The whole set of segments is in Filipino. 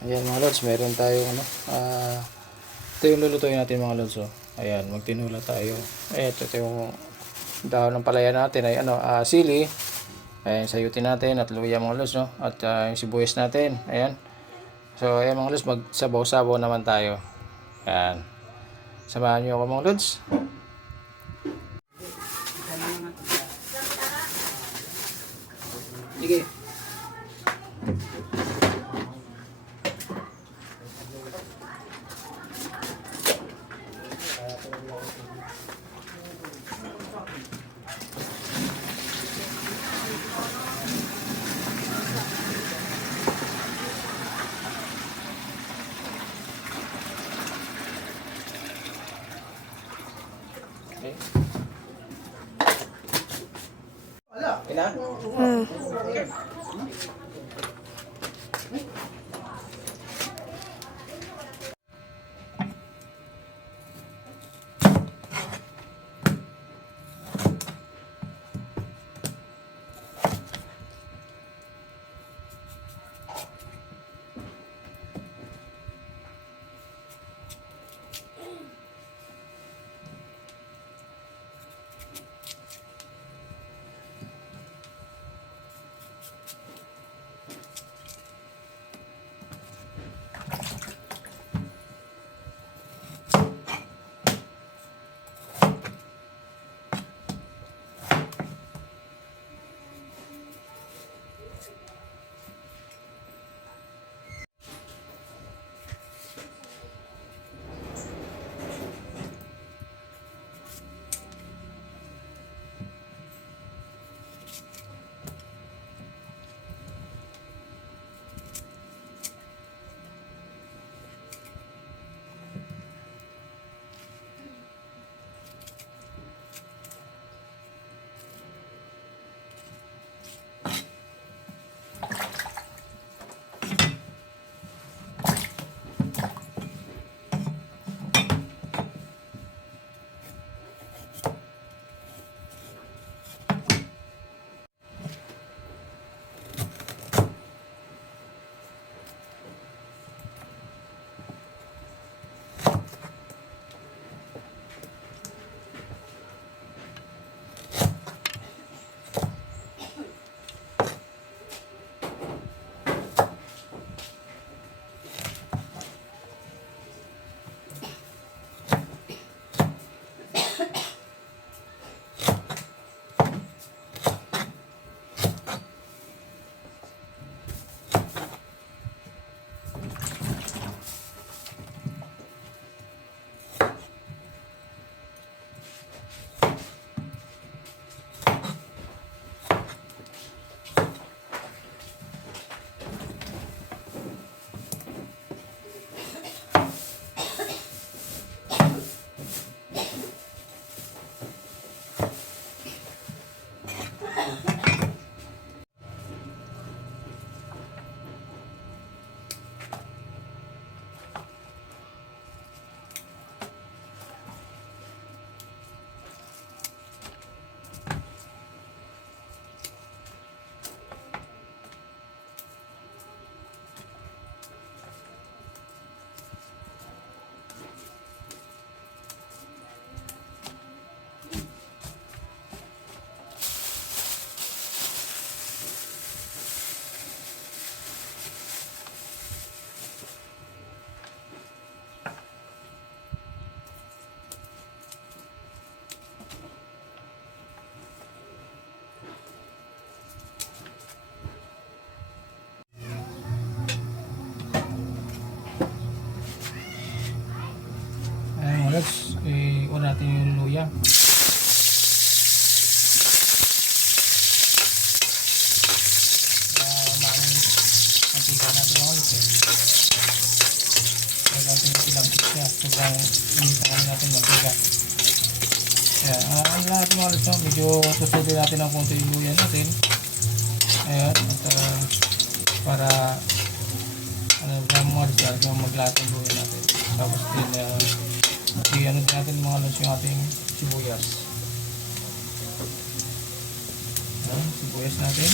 Ayan mga lods, meron tayong ito yung lulutuin natin mga lods. Oh. Ayan, magtinula tayo. Ito yung dahon ng palaya natin ay sili. Ayan, sayutin natin at luya mga lods, no? At yung sibuyas natin. Ayan. So, ayan mga lods, magsabaw-sabaw naman tayo. Ayan. Samahan nyo ako mga lods. Sige. Okay. Kina? Let's on natin yung luya. Mantika natin yung ulit eh. Kaya natin yung pinagkit siya. Sobrang initawan natin mantika. Kaya ang lahat mga ulit no, medyo susubin natin ang konti yung luya natin. Ayan, at para maglahat ng luya natin. Tapos din i-ano natin mga lunch yung ating sibuyas. Sibuyas natin.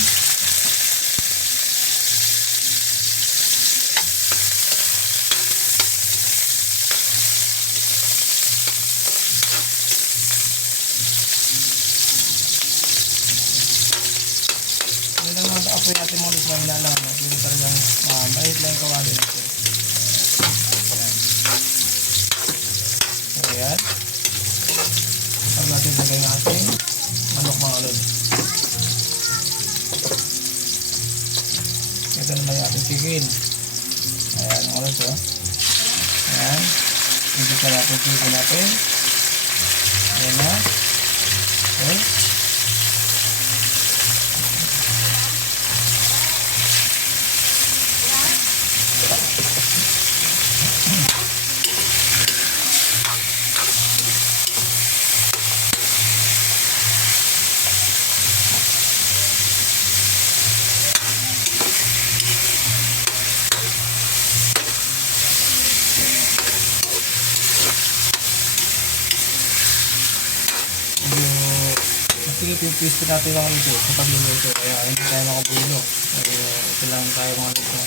po natin mga lods na minalaman. Pero talagang mahit lang yung kawali natin. Ayan. So, ayan. Pag natin lagay natin manok mga lods. Ito naman yung ating chicken. Ayan mga lods, oh. Ayan. Ito natin chicken natin. Ayan na. Okay. Masigit yung twist natin lang nito sa pagluluto, kaya hindi tayo makabulo. Ito lang tayo mga nito.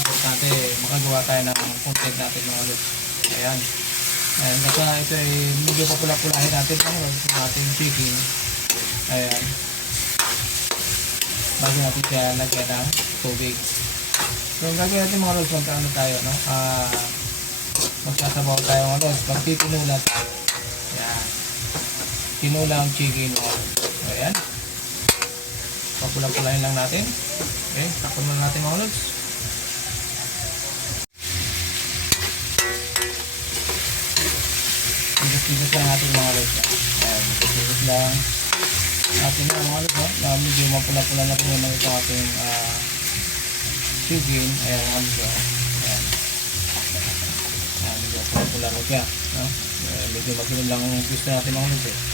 Importante makagawa tayo ng content natin mga lods. Ayan. Ayan, basta ito ay medyo papula-pulahin natin mga lods ng ating chicken. Ayan. Bago natin siya lagyan ng tubig. So ang gagawin natin mga lods, magkaano tayo, no? Magsasabaw tayo mga lods, magtitinula tayo. Ayan. Tinulang chicken oil. Ayan. Papula-pulahin lang natin. Okay, takpan muna natin mga lods. Tigas-tigas lang natin mga lods. Ayan, tigas lang natin na mga lods. Medyo mapula-pula na po naman ito ating chicken. Ayan mga lods. Ayan. Medyo pula-pula na siya. Medyo magulong lang ang twist natin mga lods.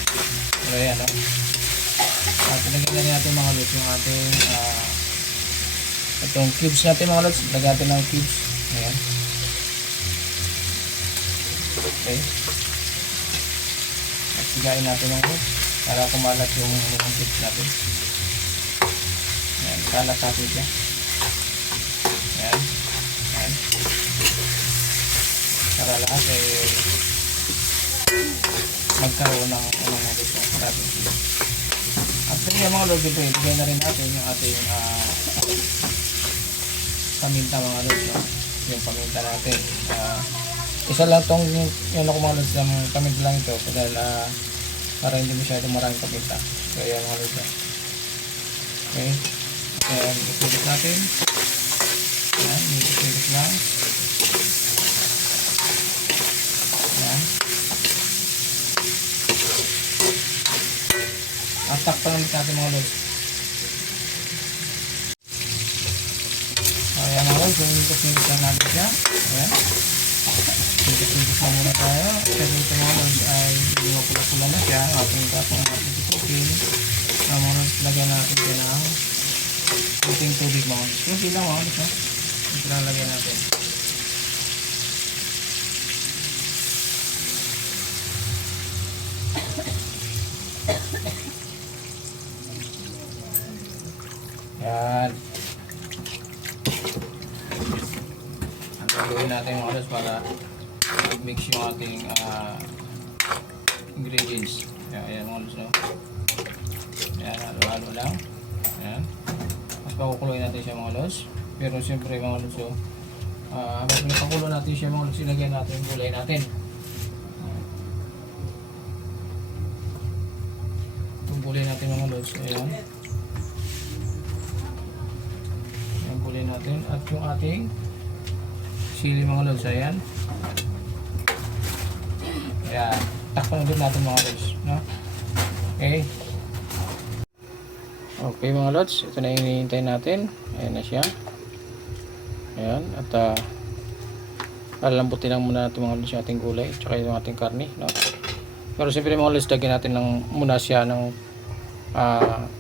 So ayan, no? At lagyan na rin natin mga lods yung ating itong cubes natin mga lods. Lagyan natin ng cubes. Ayan. Okay. At sigain natin mga lods para kumalat yung cubes natin. Ayan. Kalat natin siya. Ayan. Ayan. Para lahat ay magkaroon ng mga dito. At yung mga lods ito, ibigay na rin natin yung ating paminta mga lods. Yung paminta natin. Isa lang itong yung ako mga lods ng paminta lang ito dahil para hindi masyadong maraming paminta. So ayan mga lods. Okay. Ayan, isulit natin. Ayan, isulit lang. Ayan. At takpan ulit natin mga lods. Ayan mga lods, sinigit lang natin siya. Ayan. Sinigit lang muna tayo. Kasi ito mga lods ay hindi mapula-pula na siya. Ating tapong ating tutukin. Mga lods, lagyan natin siya ng puting tubig mga lods. Kunti lang mga lods. Ito lang lagyan natin. Yan. Ang gagawin natin mga lods para mag-mix yung ating ingredients. Ayan mga lods, no? Ayan, halo-halo lang. Ayan. Mas pakukuloy natin siya mga lods. Pero siyempre mga lods, habang pinapakulo natin siya mga lods, ilagyan natin yung gulay natin. Yung gulay natin mga lods. Ayan. Natin at yung ating sili mga lods. Ayan. Ayan. Takpan ulit natin mga lods, no? Okay. Okay mga lods, ito na yung hinihintay natin. Ayan na siya. Ayan. At lalambutin lang muna natin mga lods yung ating gulay tsaka yung ating karne, no? Pero siyempre mga lods, lagyan natin muna siya ng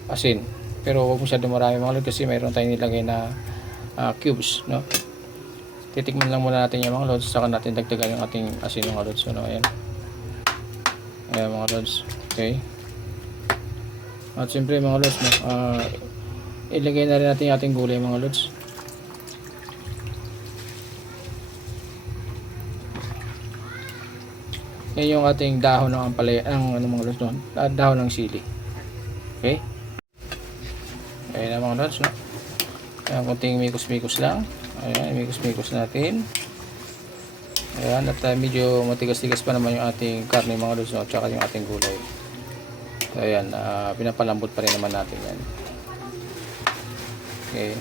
asin. Pero huwag mo siya dumarami mga lods kasi mayroon tayong nilagay na cubes, no? Titikman lang muna natin yung mga lods, saka natin dagdagan yung ating asin mga lods. So, no? Ayan. Ayan mga lods. Okay. At siyempre mga lods, no? Ilagay na rin natin yung ating gulay mga lods. Yan yung ating dahon ng ampalaya, ang ano mga lods, no? Dahon ng sili. Okay. Ayan na mga lods, no? Ayan, konting mikos-mikos lang. Ayan, mikos-mikos natin. Ayan, at medyo matigas-tigas pa naman yung ating karne mga lods, no? Tsaka yung ating gulay. So, ayan, pinapalambot pa rin naman natin yan. Okay.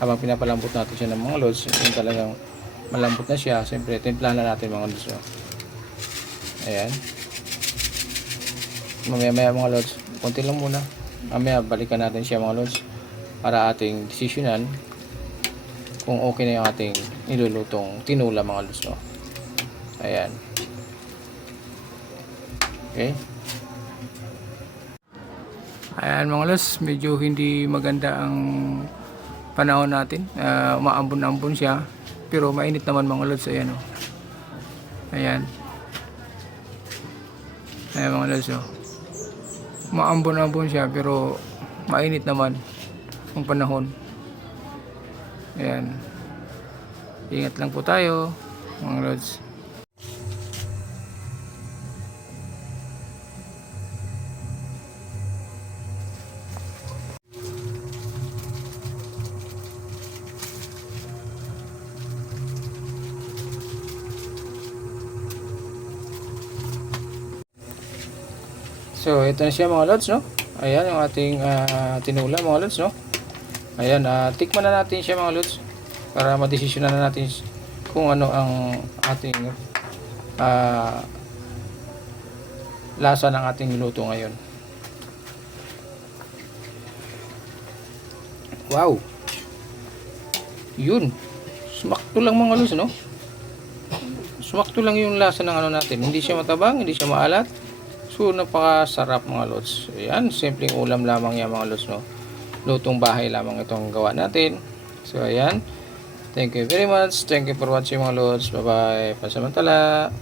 Habang pinapalambot natin siya ng mga lods, yung talagang malambot na siya, siyempre timplahan na natin mga lods, no? Ayan. Mamaya mga lods, konti lang muna. Mamaya balikan natin siya mga lods para ating desisyonan kung okay na yung ating nilulutong tinula mga lods, no? Ayan. Okay. Ayan mga lods, medyo hindi maganda ang panahon natin. Umaambon-ambon siya, pero mainit naman mga lods. Ayan, oh. Ayan. Ayan mga lods, oh. Umaambon-ambon siya, pero mainit naman ang panahon. Ayan. Ingat lang po tayo mga lods. So, ito na siya mga lods, no? Ayan, yung ating tinula mga lods, no? Ayan, tikman na natin siya mga lods para madesisyonan na natin kung ano ang ating lasa ng ating luto ngayon. Wow! Yun! Sumakto lang mga lods, no? Sumakto lang yung lasa ng ano natin. Hindi siya matabang, hindi siya maalat. So, napakasarap mga lods. Ayan, simpleng ulam lamang yan mga lods, no? Lutong bahay lamang itong gawa natin. So, ayan. Thank you very much. Thank you for watching mga lods. Bye-bye. Pasamantala.